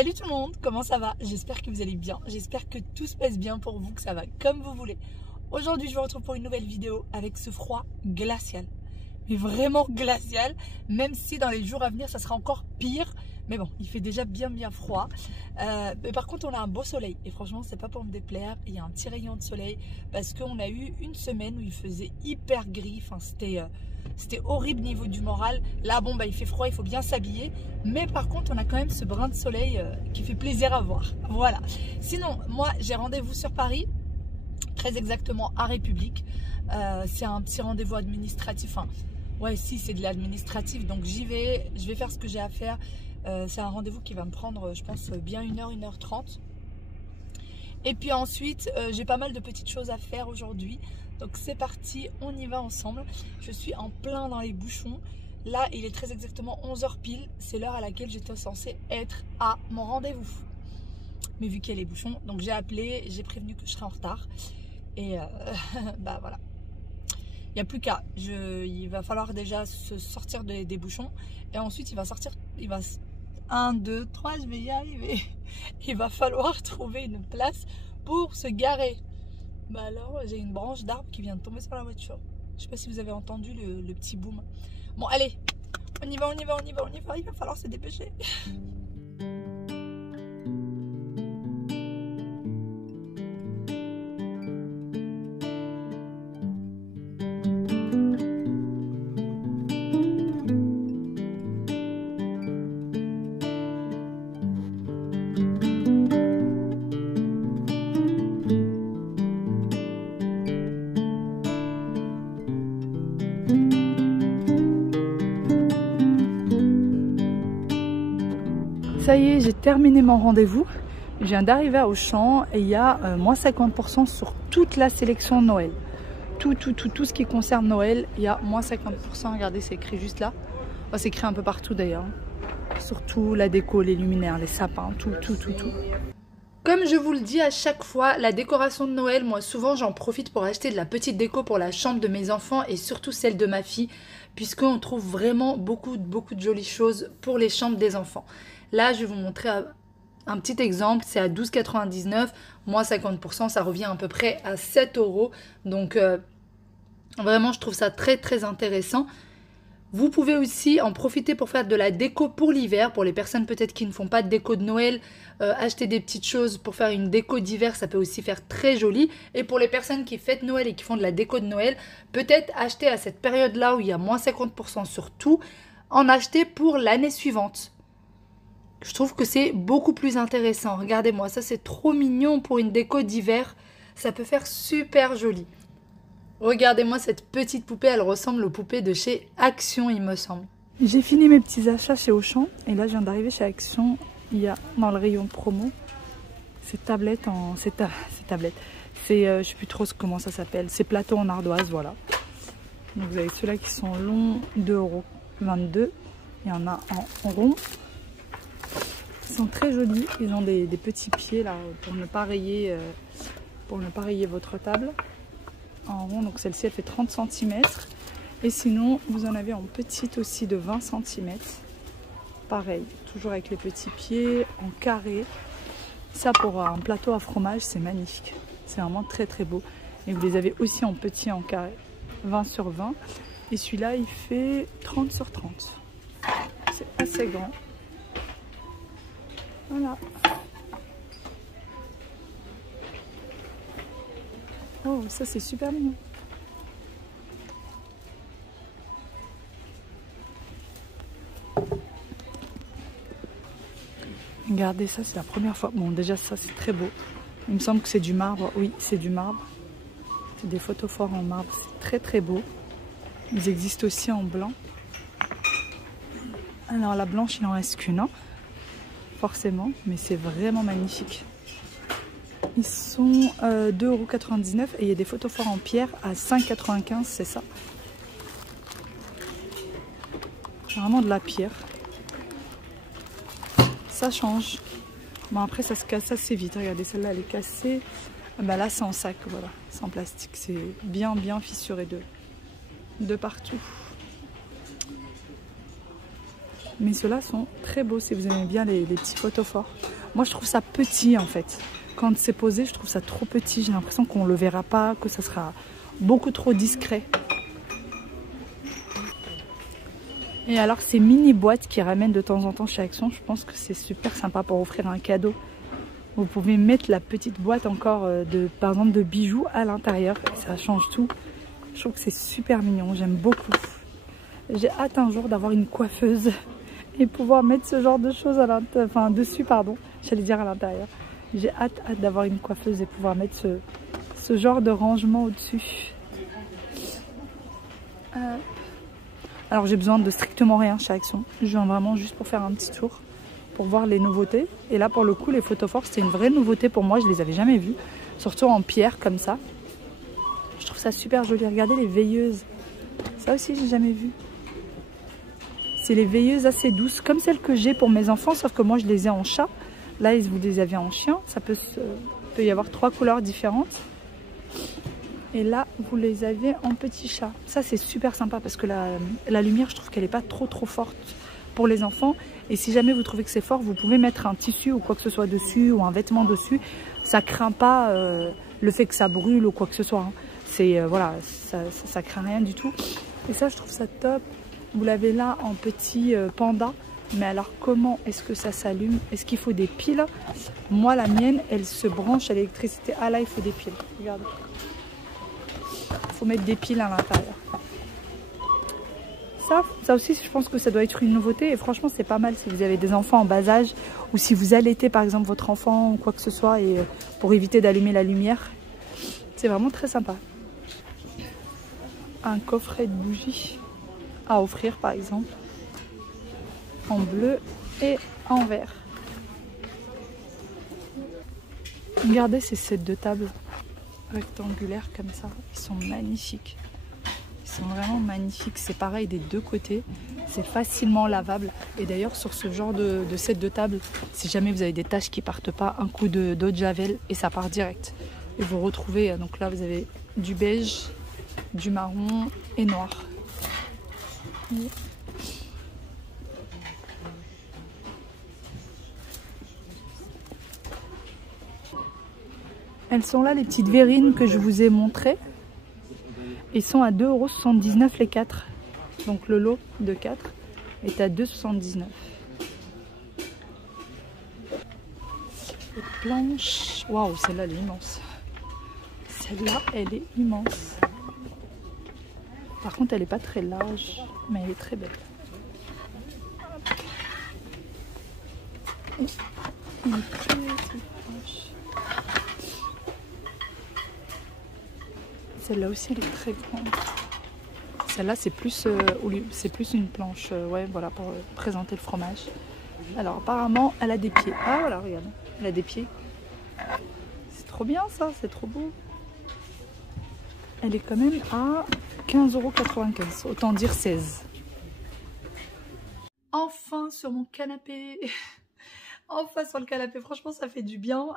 Salut tout le monde, comment ça va? J'espère que vous allez bien, j'espère que tout se passe bien pour vous, que ça va comme vous voulez. Aujourd'hui je vous retrouve pour une nouvelle vidéo avec ce froid glacial. Mais vraiment glacial, même si dans les jours à venir ça sera encore pire. Mais bon, il fait déjà bien froid. Mais par contre on a un beau soleil et franchement c'est pas pour me déplaire. Il y a un petit rayon de soleil parce qu'on a eu une semaine où il faisait hyper gris. Enfin c'était horrible niveau du moral. Là bon bah il fait froid, il faut bien s'habiller. Mais par contre on a quand même ce brin de soleil qui fait plaisir à voir. Voilà. Sinon moi j'ai rendez-vous sur Paris. Très exactement à République. C'est un petit rendez-vous administratif. Enfin, ouais, si, c'est de l'administratif. Donc j'y vais, je vais faire ce que j'ai à faire. C'est un rendez-vous qui va me prendre, je pense, bien 1h, 1h30. Et puis ensuite, j'ai pas mal de petites choses à faire aujourd'hui. Donc c'est parti, on y va ensemble. Je suis en plein dans les bouchons. Là, il est très exactement 11h pile. C'est l'heure à laquelle j'étais censée être à mon rendez-vous. Mais vu qu'il y a les bouchons, donc j'ai appelé, j'ai prévenu que je serais en retard. Et bah voilà. Il n'y a plus qu'à. Il va falloir déjà se sortir des bouchons. Et ensuite, il va sortir. 1, 2, 3, je vais y arriver. Il va falloir trouver une place pour se garer. Bah alors, j'ai une branche d'arbre qui vient de tomber sur la voiture. Je sais pas si vous avez entendu le petit boom. Bon, allez, on y va. Il va falloir se dépêcher. Ça y est, j'ai terminé mon rendez-vous. Je viens d'arriver à Auchan et il y a moins 50% sur toute la sélection Noël. Tout ce qui concerne Noël, il y a moins 50%. Regardez, c'est écrit juste là. Oh, c'est écrit un peu partout d'ailleurs. Surtout la déco, les luminaires, les sapins, tout. Comme je vous le dis à chaque fois, la décoration de Noël, moi souvent j'en profite pour acheter de la petite déco pour la chambre de mes enfants et surtout celle de ma fille, puisqu'on trouve vraiment beaucoup de jolies choses pour les chambres des enfants. Là, je vais vous montrer un petit exemple, c'est à 12,99 €, moins 50%, ça revient à peu près à 7 €. Donc vraiment, je trouve ça très intéressant. Vous pouvez aussi en profiter pour faire de la déco pour l'hiver, pour les personnes peut-être qui ne font pas de déco de Noël, acheter des petites choses pour faire une déco d'hiver, ça peut aussi faire très joli. Et pour les personnes qui fêtent Noël et qui font de la déco de Noël, peut-être acheter à cette période-là où il y a moins 50% sur tout, en acheter pour l'année suivante. Je trouve que c'est beaucoup plus intéressant. Regardez-moi, ça c'est trop mignon pour une déco d'hiver, ça peut faire super joli. Regardez-moi cette petite poupée, elle ressemble aux poupées de chez Action, il me semble. J'ai fini mes petits achats chez Auchan et là je viens d'arriver chez Action. Il y a dans le rayon promo ces tablettes en... Ces tablettes. C'est, je sais plus trop comment ça s'appelle, ces plateaux en ardoise, voilà. Donc vous avez ceux-là qui sont longs, 2,22 €. Il y en a en rond. Ils sont très jolis, ils ont des petits pieds là pour ne pas rayer votre table. En rond, donc celle-ci elle fait 30 cm. Et sinon, vous en avez en petite aussi de 20 cm. Pareil, toujours avec les petits pieds, en carré. Ça pour un plateau à fromage, c'est magnifique. C'est vraiment très beau. Et vous les avez aussi en petit, en carré. 20 sur 20. Et celui-là, il fait 30 sur 30. C'est assez grand. Voilà. Oh, ça c'est super mignon. Regardez ça, c'est la première fois. Bon, déjà ça c'est très beau. Il me semble que c'est du marbre. Oui, c'est du marbre. C'est des photophores en marbre. C'est très beau. Ils existent aussi en blanc. Alors la blanche, il en reste qu'une, hein, forcément. Mais c'est vraiment magnifique. Ils sont 2,99 € et il y a des photophores en pierre à 5,95 €, c'est ça. C'est vraiment de la pierre. Ça change. Bon après ça se casse assez vite. Regardez, celle-là elle est cassée. Bah là c'est en sac, voilà. C'est en plastique. C'est bien fissuré de partout. Mais ceux-là sont très beaux si vous aimez bien les petits photophores. Moi, je trouve ça petit en fait. Quand c'est posé, je trouve ça trop petit. J'ai l'impression qu'on ne le verra pas, que ça sera beaucoup trop discret. Et alors, ces mini boîtes qui ramènent de temps en temps chez Action, je pense que c'est super sympa pour offrir un cadeau. Vous pouvez mettre la petite boîte encore, par exemple, de bijoux à l'intérieur. Ça change tout. Je trouve que c'est super mignon. J'aime beaucoup. J'ai hâte un jour d'avoir une coiffeuse et pouvoir mettre ce genre de choses dessus, pardon. J'allais dire à l'intérieur. J'ai hâte d'avoir une coiffeuse et pouvoir mettre ce genre de rangement au-dessus. Alors j'ai besoin de strictement rien chez Action. Je viens vraiment juste pour faire un petit tour, pour voir les nouveautés. Et là pour le coup les photophores c'était une vraie nouveauté pour moi, je les avais jamais vus. Surtout en pierre comme ça. Je trouve ça super joli. Regardez les veilleuses. Ça aussi j'ai jamais vu. C'est les veilleuses assez douces, comme celles que j'ai pour mes enfants, sauf que moi je les ai en chat. Là vous les avez en chien. Ça peut y avoir 3 couleurs différentes. Et là, vous les avez en petit chat. Ça, c'est super sympa parce que la lumière, je trouve qu'elle n'est pas trop forte pour les enfants. Et si jamais vous trouvez que c'est fort, vous pouvez mettre un tissu ou quoi que ce soit dessus ou un vêtement dessus. Ça craint pas le fait que ça brûle ou quoi que ce soit. Hein. C'est voilà, ça craint rien du tout. Et ça, je trouve ça top. Vous l'avez là en petit panda. Mais alors, comment est-ce que ça s'allume? Est-ce qu'il faut des piles? Moi, la mienne, elle se branche à l'électricité. Ah là, il faut des piles. Regardez. Il faut mettre des piles à l'intérieur. Ça aussi, je pense que ça doit être une nouveauté. Et franchement, c'est pas mal si vous avez des enfants en bas âge ou si vous allaitez par exemple votre enfant ou quoi que ce soit et pour éviter d'allumer la lumière. C'est vraiment très sympa. Un coffret de bougies à offrir par exemple. En bleu et en vert. Regardez ces sets de table rectangulaires comme ça. Ils sont magnifiques. Ils sont vraiment magnifiques. C'est pareil des deux côtés. C'est facilement lavable. Et d'ailleurs, sur ce genre de set de table, si jamais vous avez des taches qui partent pas, un coup d'eau de javel et ça part direct. Et vous retrouvez, donc là, vous avez du beige, du marron et noir. Elles sont là, les petites verrines que je vous ai montrées. Ils sont à 2,79 € les 4. Donc le lot de 4 est à 2,79 €. Les planches. Waouh, celle-là, elle est immense. Celle-là, elle est immense. Par contre, elle n'est pas très large, mais elle est très belle. Une petite planche. Celle-là aussi, elle est très grande. Celle-là, c'est plus une planche, ouais, voilà, pour présenter le fromage. Alors, apparemment, elle a des pieds. Ah, voilà, regarde. Elle a des pieds. C'est trop bien, ça. C'est trop beau. Elle est quand même à 15,95 €. Autant dire 16. Enfin, sur mon canapé. Enfin, sur le canapé. Franchement, ça fait du bien.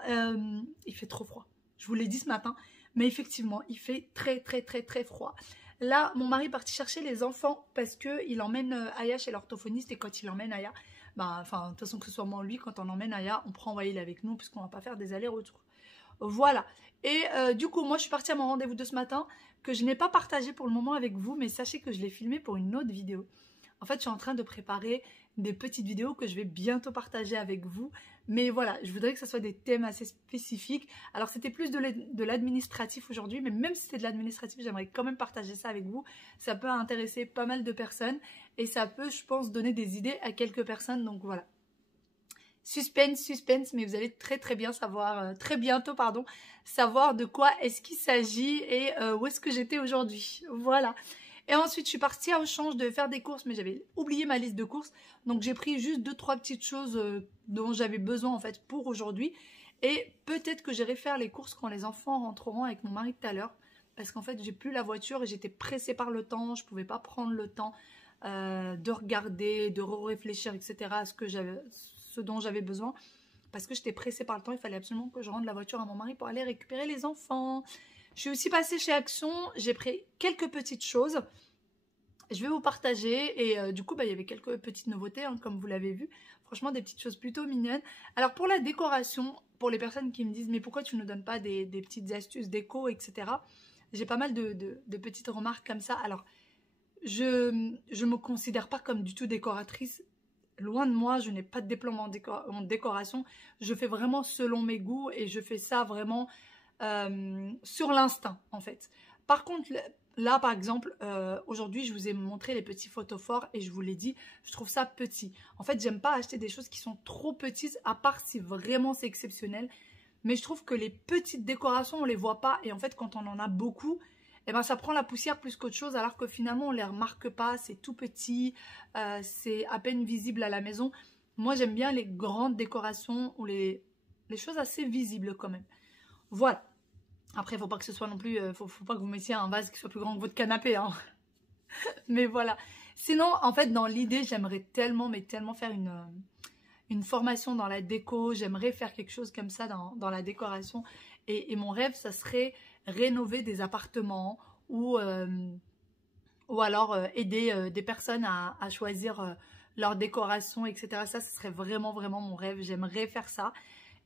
Il fait trop froid. Je vous l'ai dit ce matin. Mais effectivement, il fait très froid. Là, mon mari est parti chercher les enfants parce qu'il emmène Aya chez l'orthophoniste. Et quand il emmène Aya, de toute façon que ce soit moi ou lui, quand on emmène Aya, on prend Wael avec nous puisqu'on ne va pas faire des allers-retours. Voilà. Et du coup, moi, je suis partie à mon rendez-vous de ce matin que je n'ai pas partagé pour le moment avec vous. Mais sachez que je l'ai filmé pour une autre vidéo. En fait, je suis en train de préparer des petites vidéos que je vais bientôt partager avec vous. Mais voilà, je voudrais que ce soit des thèmes assez spécifiques. Alors, c'était plus de l'administratif aujourd'hui, mais même si c'était de l'administratif, j'aimerais quand même partager ça avec vous. Ça peut intéresser pas mal de personnes et ça peut, je pense, donner des idées à quelques personnes. Donc voilà. Suspense, mais vous allez très bien savoir, très bientôt, pardon, savoir de quoi est-ce qu'il s'agit et où est-ce que j'étais aujourd'hui. Voilà. Et ensuite, je suis partie à Auchan, je devais faire des courses, mais j'avais oublié ma liste de courses. Donc, j'ai pris juste 2-3 petites choses dont j'avais besoin en fait pour aujourd'hui. Et peut-être que j'irai faire les courses quand les enfants rentreront avec mon mari tout à l'heure. Parce qu'en fait, j'ai plus la voiture et j'étais pressée par le temps. Je ne pouvais pas prendre le temps de regarder, de réfléchir, etc. à ce dont j'avais besoin. Parce que j'étais pressée par le temps, il fallait absolument que je rende la voiture à mon mari pour aller récupérer les enfants. Je suis aussi passée chez Action, j'ai pris quelques petites choses. je vais vous partager et du coup bah, il y avait quelques petites nouveautés hein, comme vous l'avez vu, franchement des petites choses plutôt mignonnes. Alors pour la décoration, pour les personnes qui me disent mais pourquoi tu ne donnes pas des petites astuces déco etc. J'ai pas mal de petites remarques comme ça. Alors je me considère pas comme du tout décoratrice, loin de moi, je n'ai pas de diplôme en décoration, je fais vraiment selon mes goûts et je fais ça vraiment sur l'instinct en fait. Par contre là par exemple aujourd'hui je vous ai montré les petits photophores et je vous l'ai dit, je trouve ça petit. En fait j'aime pas acheter des choses qui sont trop petites à part si vraiment c'est exceptionnel. Mais je trouve que les petites décorations on les voit pas et en fait quand on en a beaucoup, eh ben, ça prend la poussière plus qu'autre chose alors que finalement on les remarque pas, c'est tout petit, c'est à peine visible à la maison. Moi j'aime bien les grandes décorations ou les choses assez visibles quand même. Voilà. Après, il ne faut pas que ce soit non plus, faut pas que vous mettiez un vase qui soit plus grand que votre canapé. Hein. Mais voilà. Sinon, en fait, dans l'idée, j'aimerais tellement, mais tellement faire une formation dans la déco. J'aimerais faire quelque chose comme ça dans la décoration. Et mon rêve, ça serait rénover des appartements ou alors aider des personnes à choisir leur décoration, etc. Ça, ce serait vraiment, vraiment mon rêve. J'aimerais faire ça.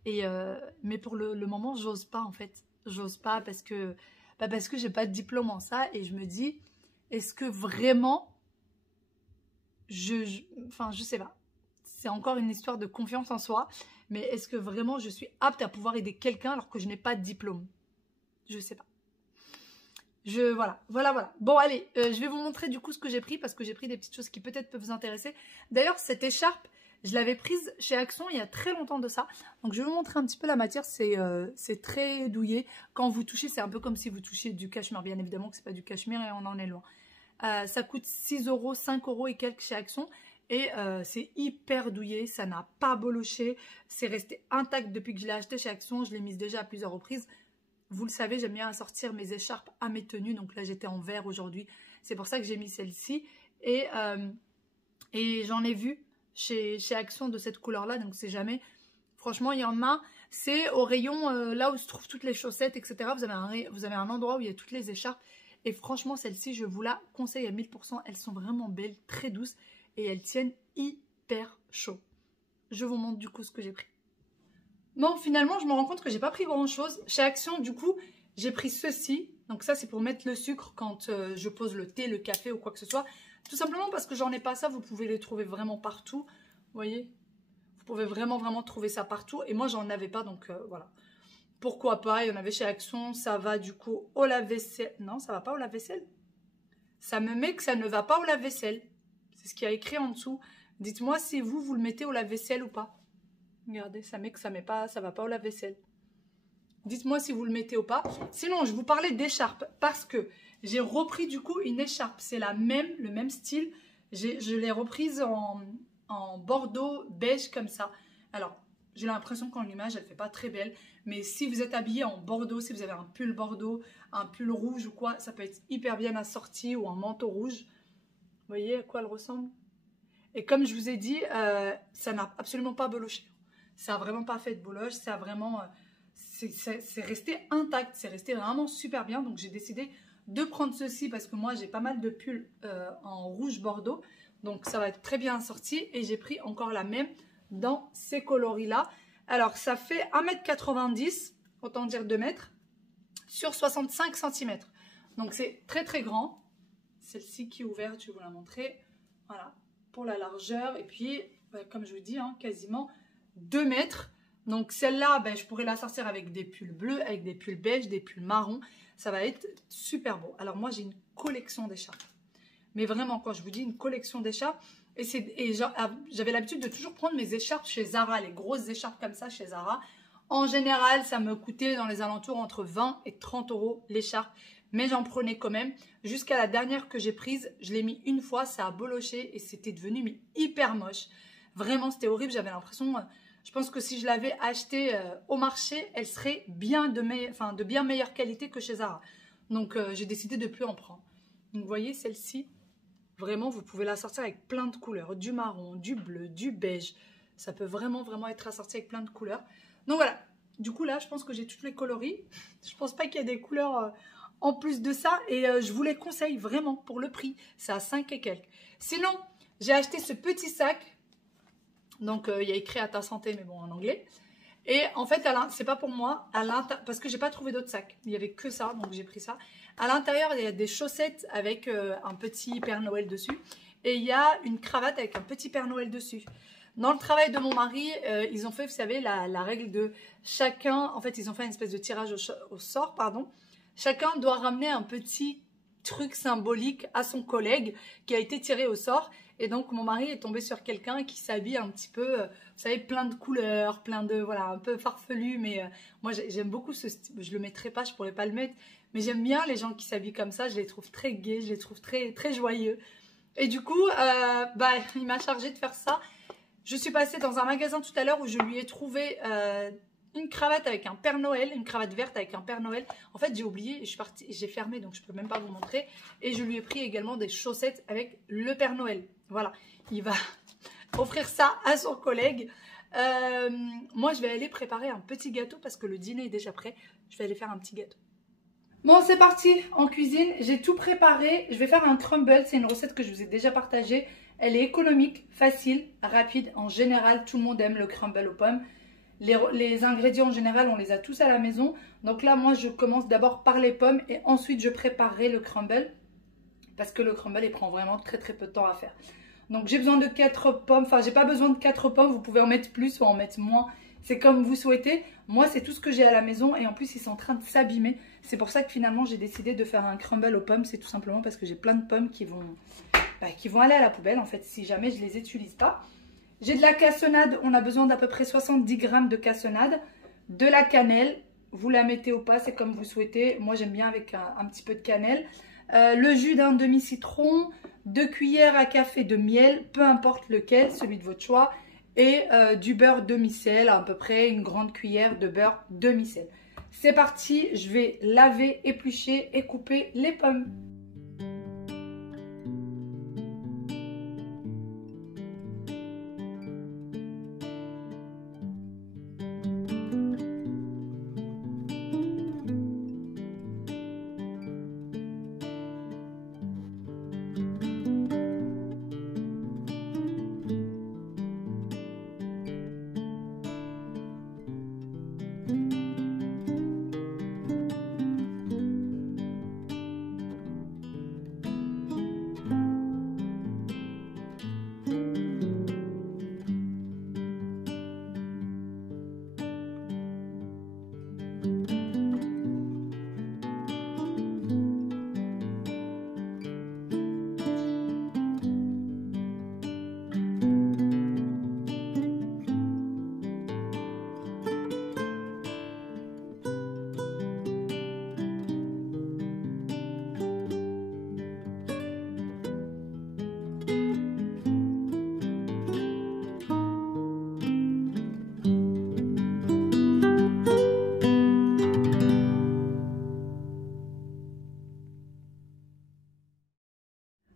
Mais pour le moment, j'ose pas en fait. J'ose pas parce que j'ai pas de diplôme en ça et je me dis, est-ce que vraiment, enfin je sais pas, c'est encore une histoire de confiance en soi, mais est-ce que vraiment je suis apte à pouvoir aider quelqu'un alors que je n'ai pas de diplôme? Je sais pas. Voilà. Bon allez, je vais vous montrer du coup ce que j'ai pris parce que j'ai pris des petites choses qui peut-être peuvent vous intéresser. D'ailleurs cette écharpe, je l'avais prise chez Action il y a très longtemps de ça. Donc je vais vous montrer un petit peu la matière. C'est très douillet. Quand vous touchez, c'est un peu comme si vous touchiez du cachemire. Bien évidemment que c'est pas du cachemire et on en est loin. Ça coûte 6 €, 5 € et quelques chez Action. Et c'est hyper douillet. Ça n'a pas boloché. C'est resté intact depuis que je l'ai acheté chez Action. Je l'ai mise déjà à plusieurs reprises. Vous le savez, j'aime bien assortir mes écharpes à mes tenues. Donc là, j'étais en vert aujourd'hui. C'est pour ça que j'ai mis celle-ci. Et j'en ai vu chez Action de cette couleur-là, donc c'est jamais. Franchement, il y en a. C'est au rayon là où se trouvent toutes les chaussettes, etc. Vous avez un endroit où il y a toutes les écharpes. Et franchement, celle-ci, je vous la conseille à 1000%. Elles sont vraiment belles, très douces. Et elles tiennent hyper chaud. Je vous montre du coup ce que j'ai pris. Bon, finalement, je me rends compte que j'ai pas pris grand-chose. Chez Action, du coup, j'ai pris ceci. Donc ça, c'est pour mettre le sucre quand je pose le thé, le café ou quoi que ce soit. Tout simplement parce que j'en ai pas ça, vous pouvez les trouver vraiment partout. Vous voyez? Vous pouvez vraiment, vraiment trouver ça partout. Et moi, j'en avais pas, donc voilà. Pourquoi pas? Il y en avait chez Action. Ça va du coup au lave-vaisselle. Non, ça va pas au lave-vaisselle. Ça me met que ça ne va pas au lave-vaisselle. C'est ce qu'il y a écrit en dessous. Dites-moi si vous le mettez au lave-vaisselle ou pas. Regardez, ça met que ça va pas au lave-vaisselle. Dites-moi si vous le mettez ou pas. Sinon, je vous parlais d'écharpe parce que j'ai repris du coup une écharpe. C'est le même style. Je l'ai reprise en bordeaux beige comme ça. Alors, j'ai l'impression qu'en image, elle ne fait pas très belle. Mais si vous êtes habillé en bordeaux, si vous avez un pull bordeaux, un pull rouge ou quoi, ça peut être hyper bien assorti ou un manteau rouge. Vous voyez à quoi elle ressemble? Et comme je vous ai dit, ça n'a absolument pas boloché. Ça n'a vraiment pas fait de boloche. Ça a vraiment... c'est resté intact, c'est resté vraiment super bien. Donc j'ai décidé de prendre ceci parce que moi j'ai pas mal de pulls en rouge bordeaux. Donc ça va être très bien assorti. Et j'ai pris encore la même dans ces coloris là. Alors ça fait 1,90 m, autant dire 2 mètres, sur 65 cm. Donc c'est très très grand. Celle-ci qui est ouverte, je vais vous la montrer. Voilà, pour la largeur. Et puis, comme je vous dis, hein, quasiment 2 mètres. Donc celle-là, je pourrais la sortir avec des pulls bleus, avec des pulls beige, des pulls marrons. Ça va être super beau. Alors moi, j'ai une collection d'écharpes. Mais vraiment, quand je vous dis une collection d'écharpes, et j'avais l'habitude de toujours prendre mes écharpes chez Zara, les grosses écharpes comme ça chez Zara. En général, ça me coûtait dans les alentours entre 20 et 30 € l'écharpe. Mais j'en prenais quand même. Jusqu'à la dernière que j'ai prise, je l'ai mis une fois, ça a boloché et c'était devenu hyper moche. Vraiment, c'était horrible. J'avais l'impression... Je pense que si je l'avais achetée au marché, elle serait bien de bien meilleure qualité que chez Zara. Donc, j'ai décidé de ne plus en prendre. Donc, vous voyez, celle-ci, vraiment, vous pouvez la sortir avec plein de couleurs. Du marron, du bleu, du beige. Ça peut vraiment, vraiment être assorti avec plein de couleurs. Donc, voilà. Du coup, là, je pense que j'ai toutes les coloris. Je pense pas qu'il y ait des couleurs en plus de ça. Et je vous les conseille vraiment pour le prix. C'est à 5 et quelques. Sinon, j'ai acheté ce petit sac. Donc, il y a écrit à ta santé, mais bon, en anglais. Et en fait, c'est pas pour moi, parce que j'ai pas trouvé d'autres sacs. Il y avait que ça, donc j'ai pris ça. À l'intérieur, il y a des chaussettes avec un petit Père Noël dessus. Et il y a une cravate avec un petit Père Noël dessus. Dans le travail de mon mari, ils ont fait, vous savez, la règle de chacun. En fait, ils ont fait une espèce de tirage au sort, pardon. Chacun doit ramener un petit truc symbolique à son collègue qui a été tiré au sort. Et donc, mon mari est tombé sur quelqu'un qui s'habille un petit peu, vous savez, plein de couleurs, plein de, voilà, un peu farfelu. Mais moi, j'aime beaucoup ce style. Je le mettrai pas, je pourrais pas le mettre. Mais j'aime bien les gens qui s'habillent comme ça. Je les trouve très gais, je les trouve très, très joyeux. Et du coup, il m'a chargé de faire ça. Je suis passée dans un magasin tout à l'heure où je lui ai trouvé une cravate avec un Père Noël, une cravate verte avec un Père Noël. En fait, j'ai oublié, je suis partie, j'ai fermé, donc je peux même pas vous montrer. Et je lui ai pris également des chaussettes avec le Père Noël. Voilà, il va offrir ça à son collègue. Moi, je vais aller préparer un petit gâteau parce que le dîner est déjà prêt. Je vais aller faire un petit gâteau. Bon, c'est parti en cuisine. J'ai tout préparé. Je vais faire un crumble. C'est une recette que je vous ai déjà partagée. Elle est économique, facile, rapide. En général, tout le monde aime le crumble aux pommes. Les ingrédients en général, on les a tous à la maison. Donc là, moi, je commence d'abord par les pommes et ensuite, je préparerai le crumble. Parce que le crumble, il prend vraiment très très peu de temps à faire. Donc j'ai besoin de 4 pommes. Enfin, j'ai pas besoin de 4 pommes. Vous pouvez en mettre plus ou en mettre moins. C'est comme vous souhaitez. Moi, c'est tout ce que j'ai à la maison. Et en plus, ils sont en train de s'abîmer. C'est pour ça que finalement, j'ai décidé de faire un crumble aux pommes. C'est tout simplement parce que j'ai plein de pommes qui vont aller à la poubelle, en fait, si jamais je les utilise pas. J'ai de la cassonade. On a besoin d'à peu près 70 grammes de cassonade. De la cannelle. Vous la mettez ou pas, c'est comme vous souhaitez. Moi, j'aime bien avec un petit peu de cannelle. Le jus d'un demi-citron, 2 cuillères à café de miel, peu importe lequel, celui de votre choix, et du beurre demi-sel, à peu près une grande cuillère de beurre demi-sel. C'est parti, je vais laver, éplucher et couper les pommes.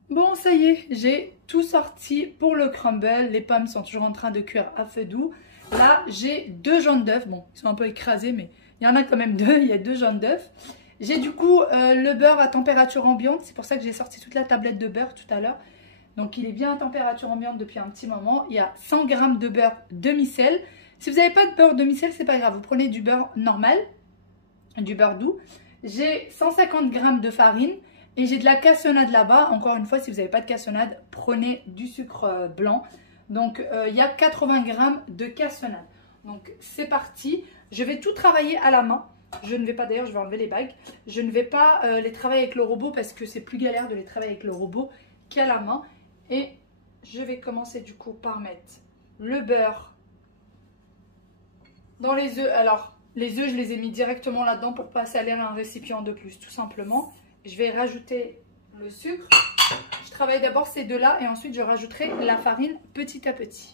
Bon, ça y est, j'ai tout sorti pour le crumble. Les pommes sont toujours en train de cuire à feu doux. Là, j'ai 2 jaunes d'œufs. Bon, ils sont un peu écrasés, mais il y en a quand même 2. Il y a 2 jaunes d'œufs. J'ai du coup le beurre à température ambiante. C'est pour ça que j'ai sorti toute la tablette de beurre tout à l'heure. Donc, il est bien à température ambiante depuis un petit moment. Il y a 100 g de beurre demi-sel. Si vous n'avez pas de beurre demi-sel, c'est pas grave. Vous prenez du beurre normal, du beurre doux. J'ai 150 g de farine. Et j'ai de la cassonade là-bas. Encore une fois, si vous n'avez pas de cassonade, prenez du sucre blanc. Donc, il y a 80 g de cassonade. Donc, c'est parti. Je vais tout travailler à la main. Je ne vais pas, d'ailleurs, je vais enlever les bagues. Je ne vais pas les travailler avec le robot parce que c'est plus galère de les travailler avec le robot qu'à la main. Et je vais commencer du coup par mettre le beurre dans les œufs. Alors, les œufs, je les ai mis directement là-dedans pour pas salir un récipient de plus, tout simplement. Je vais rajouter le sucre. Je travaille d'abord ces deux-là et ensuite je rajouterai la farine petit à petit.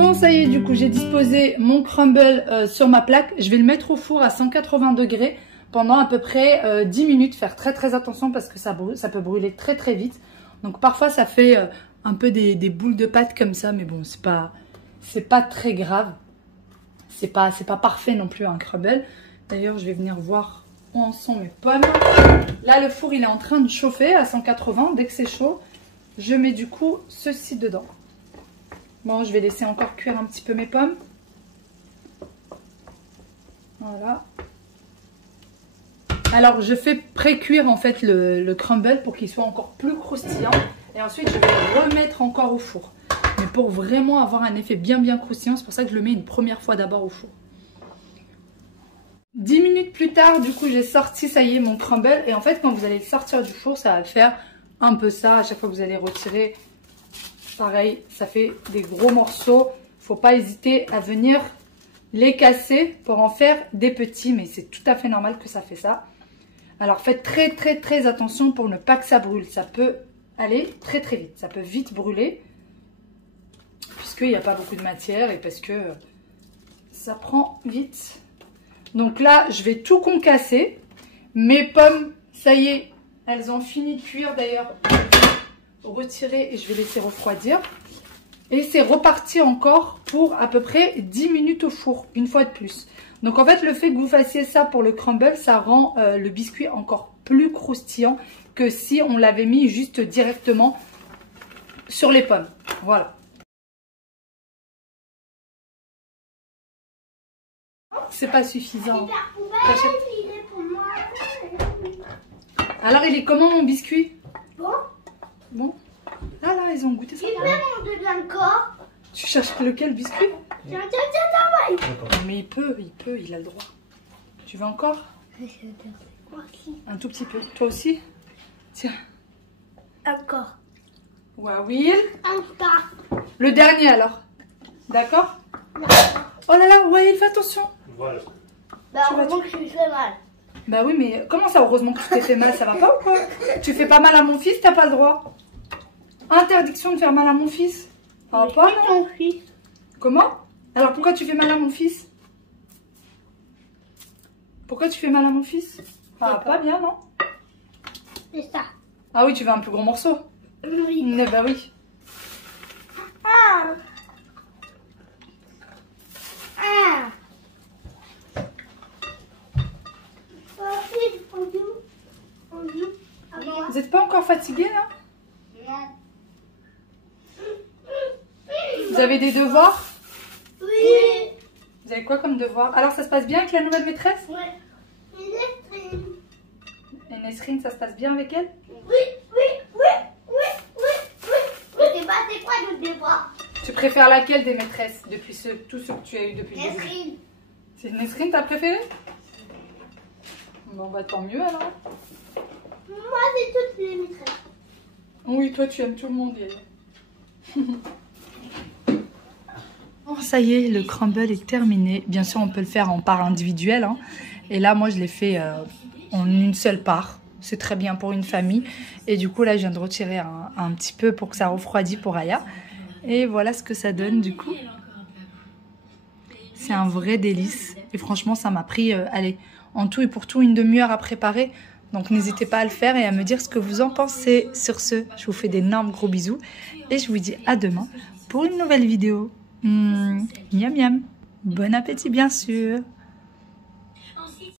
Bon, ça y est, du coup, j'ai disposé mon crumble sur ma plaque. Je vais le mettre au four à 180 degrés pendant à peu près 10 minutes. Faire très attention parce que ça peut brûler très vite. Donc parfois, ça fait un peu des boules de pâte comme ça. Mais bon, c'est pas très grave. C'est pas parfait non plus un crumble. D'ailleurs, je vais venir voir où en sont mes pommes. Là, le four, il est en train de chauffer à 180. Dès que c'est chaud, je mets du coup ceci dedans. Bon, je vais laisser encore cuire un petit peu mes pommes. Voilà. Alors, je fais pré-cuire en fait le crumble pour qu'il soit encore plus croustillant. Et ensuite, je vais le remettre encore au four. Mais pour vraiment avoir un effet bien croustillant, c'est pour ça que je le mets une première fois d'abord au four. 10 minutes plus tard, du coup, j'ai sorti, ça y est, mon crumble. Et en fait, quand vous allez le sortir du four, ça va faire un peu ça. À chaque fois que vous allez retirer, pareil, ça fait des gros morceaux. Il ne faut pas hésiter à venir les casser pour en faire des petits. Mais c'est tout à fait normal que ça fait ça. Alors, faites très attention pour ne pas que ça brûle. Ça peut aller très vite. Ça peut vite brûler. Puisqu'il n'y a pas beaucoup de matière et parce que ça prend vite. Donc là, je vais tout concasser. Mes pommes, ça y est, elles ont fini de cuire. D'ailleurs, retirer et je vais laisser refroidir. Et c'est reparti encore pour à peu près 10 minutes au four, une fois de plus. Donc en fait, le fait que vous fassiez ça pour le crumble, ça rend le biscuit encore plus croustillant que si on l'avait mis juste directement sur les pommes. Voilà. C'est pas suffisant. Alors, il est comment mon biscuit? Bon. Là, ils ont goûté ça. Tu cherches lequel biscuit? Mais il peut, il a le droit. Tu veux encore? Un tout petit peu. Toi aussi? Tiens. Encore. Will. Le dernier alors. D'accord? Oh là là, Will, fais attention. Voilà. Bah, heureusement que je me fais mal. Bah oui, mais comment ça, heureusement que tu t'es fait mal? Ça va pas ou quoi? Tu fais pas mal à mon fils, t'as pas le droit. Interdiction de faire mal à mon fils. Ça va pas, non? Comment? Alors pourquoi tu fais mal à mon fils? Pourquoi tu fais mal à mon fils? Ça va pas bien, non? C'est ça. Ah oui, tu veux un plus gros morceau? Oui. Mais bah oui. Vous n'êtes pas encore fatigué là? Non. Vous avez des devoirs? Oui. Vous avez quoi comme devoir? Alors ça se passe bien avec la nouvelle maîtresse? Oui. Et Nesrine, ça se passe bien avec elle? Oui. Je sais pas c'est quoi le devoir. Tu préfères laquelle des maîtresses depuis tous ceux que tu as eu depuis le début? Nesrine. C'est Nesrine ta préférée? Bon bah tant mieux alors. Moi c'est toutes les maîtresses. Oui, toi tu aimes tout le monde. Bon, ça y est, le crumble est terminé. Bien sûr, on peut le faire en part individuelle. Hein. Et là, moi, je l'ai fait en une seule part. C'est très bien pour une famille. Et du coup, là, je viens de retirer un petit peu pour que ça refroidisse pour Aya. Et voilà ce que ça donne du coup. C'est un vrai délice. Et franchement, ça m'a pris, allez, en tout et pour tout, une demi-heure à préparer. Donc n'hésitez pas à le faire et à me dire ce que vous en pensez. Sur ce, je vous fais d'énormes gros bisous. Et je vous dis à demain pour une nouvelle vidéo. Miam miam. Bon appétit bien sûr.